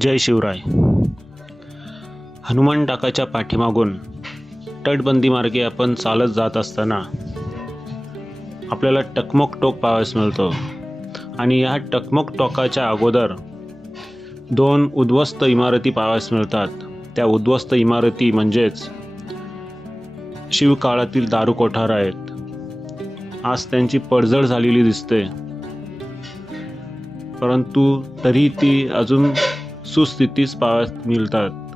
जय शिवराय. हनुमान टाकाच्या पाठीमागून तटबंदी मार्गे आपण चालत जात असताना आपल्याला टकमक टोक पाहावयास मिळतो. आणि या टकमक टोकाच्या अगोदर दोन उद्ध्वस्त इमारती पाहावयास मिळतात. त्या उद्ध्वस्त इमारती म्हणजेच शिवकाळातील दारू कोठार आहेत. आज त्यांची पडझड झालेली दिसते. परंतु तरी ती अजून सुस्थितीस पाहावयास मिळतात.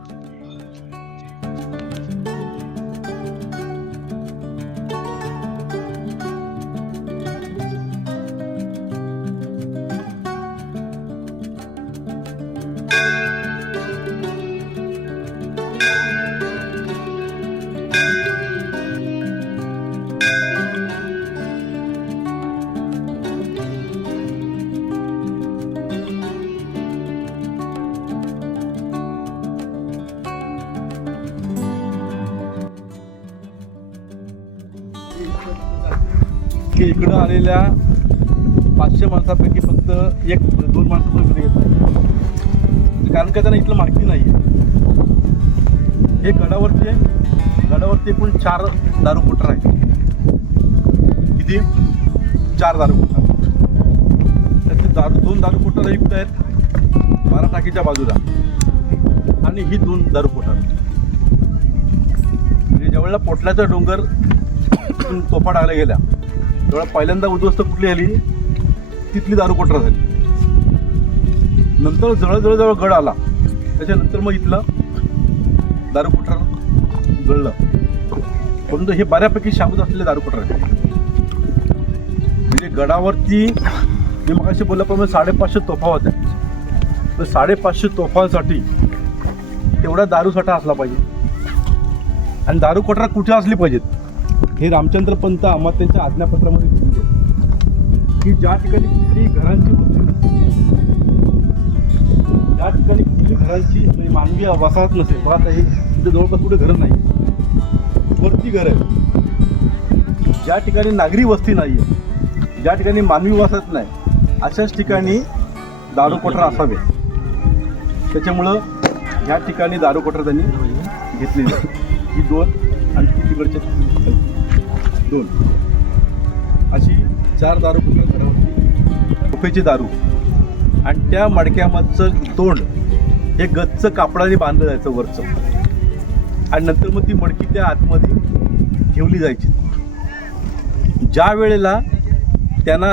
की इकडं आलेल्या पाचशे माणसापैकी फक्त एक म्हणजे दोन माणसं पण इकडे येत नाही म्हणजे कारण का त्यांना इथलं माहिती नाही हे गडावरती गडावरती एकूण चार दारू कोटर आहेत. किती? चार दारू कोटर त्यातले दारू दोन दारू कोटर इकडे आहेत बारा टाकीच्या बाजूला. आणि ही दोन दारू कोटर म्हणजे ज्यावेळेला पोटल्याचा डोंगर तिथून तोफा टाकल्या गेल्या. तेव्हा पहिल्यांदा उद्ध्वस्त कुठली आली? तिथली दारू कोटरा झाली नंतर जवळजवळ जवळ जवळ गड आला त्याच्यानंतर मग इथलं दारू कोठार जळलं परंतु हे बऱ्यापैकी शाबूत असलेले दारू कोठार म्हणजे गडावरती मी मगाशी बोलल्याप्रमाणे साडेपाचशे तोफा होत्या. तर साडेपाचशे तोफांसाठी तेवढा दारूसाठा असला पाहिजे. आणि दारू कोठरा कुठे असली पाहिजेत? हे रामचंद्र पंत आम्हाला त्यांच्या आज्ञापत्रामध्ये लिहिलेले आहे. की ज्या ठिकाणी कुठली घरांची ज्या ठिकाणी कुठली घरांची म्हणजे मानवी वसाहत नसेल बघा आता हे तिथे जवळपास कुठे घरं नाही. वरती घर आहे. ज्या ठिकाणी नागरी वस्ती नाही आहे ज्या ठिकाणी मानवी वसाहत नाही अशाच ठिकाणी दारूकोठरा असावे. त्याच्यामुळं ह्या ठिकाणी दारूकोठरा त्यांनी घेतलेली आहे. ही दोन आणि ती तिकडच्या दोन. अशी चार दारू कुठं घरावरती गुफेची दारू. आणि त्या मडक्यामधचं तोंड हे गच्च कापडाने बांधलं जायचं वरचं. आणि नंतर मग ती मडकी त्या आतमध्ये ठेवली जायची. ज्या वेळेला त्यांना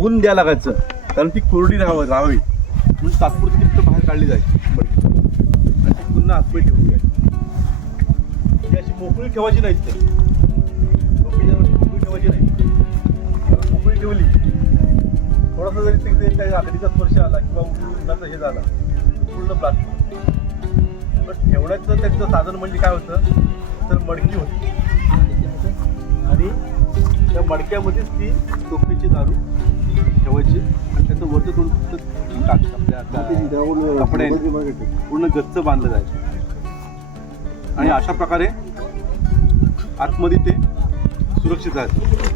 ऊन द्या लागायचं कारण ती कोरडी राहावं राहावी. म्हणून तात्पुरती तिथं बाहेर काढली जायची मडकी. आणि ती पुन्हा आतमध्ये ठेवली जायची ती अशी मोकळी ठेवायची नाही ते नाही. मोकळी ठेवली. थोडासा जरी तिथे काही आकडीचा स्पर्श आला किंवा उन्हाचा हे झाला पूर्ण प्लास्टिक पण ठेवण्याचं त्यांचं साधन म्हणजे काय होतं? तर मडकी होती. आणि त्या मडक्यामध्येच ती टोपीची दारू ठेवायची आणि त्याचं वरचं तोंड फक्त आपल्या पूर्ण गच्च बांधलं जायचं. आणि अशा प्रकारे आतमध्ये ते सुरक्षित आहेत